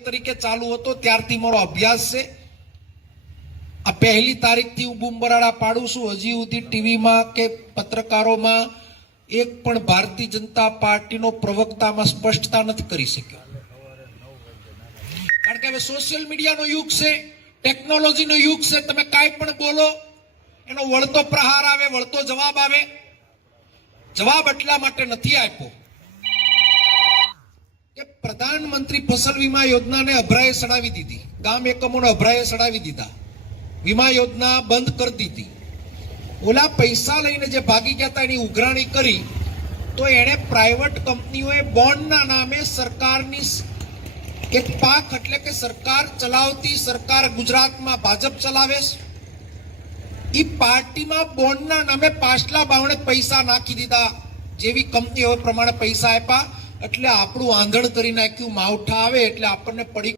તરીકે ચાલુ હતો ત્યારથી મારો અભ્યાસ છે। આ પહેલી તારીખથી હું બૂમબરાડા પાડું છું। હજી સુધી ટીવીમાં કે પત્રકારોમાં એક પણ ભારતીય જનતા પાર્ટીનો પ્રવક્તામાં સ્પષ્ટતા નથી કરી શક્યો, કારણ કે હવે સોશિયલ મીડિયાનો યુગ છે, ટેકનોલોજીનો યુગ છે। તમે કાંઈ પણ બોલો એનો વળતો પ્રહાર આવે, વળતો જવાબ આવે। જવાબ એટલા માટે નથી આપ્યો કે પ્રધાનમંત્રી ફસલ વીમા યોજનાને અભરાએ સડાવી દીધી, ગામ એકમોને અભરાએ સડાવી દીધા, વીમા યોજના બંધ કરી દીધી। ઓલા પૈસા લઈને જે ભાગી ગયા હતા એની ઉઘરાણી કરી તો એણે પ્રાઇવેટ કંપનીઓએ બોન્ડના નામે સરકારની એક પાક એટલે કે સરકાર ચલાવતી સરકાર ગુજરાતમાં ભાજપ ચલાવે છે એ પાર્ટીમાં બોન્ડના નામે પાછલા બાવણે પૈસા નાખી દીધા। જેવી કંપનીઓ પ્રમાણે પૈસા આપ્યા એટલે આપણું આંધણ કરી નાખ્યું। માવઠા આવે એટલે આપણને પડી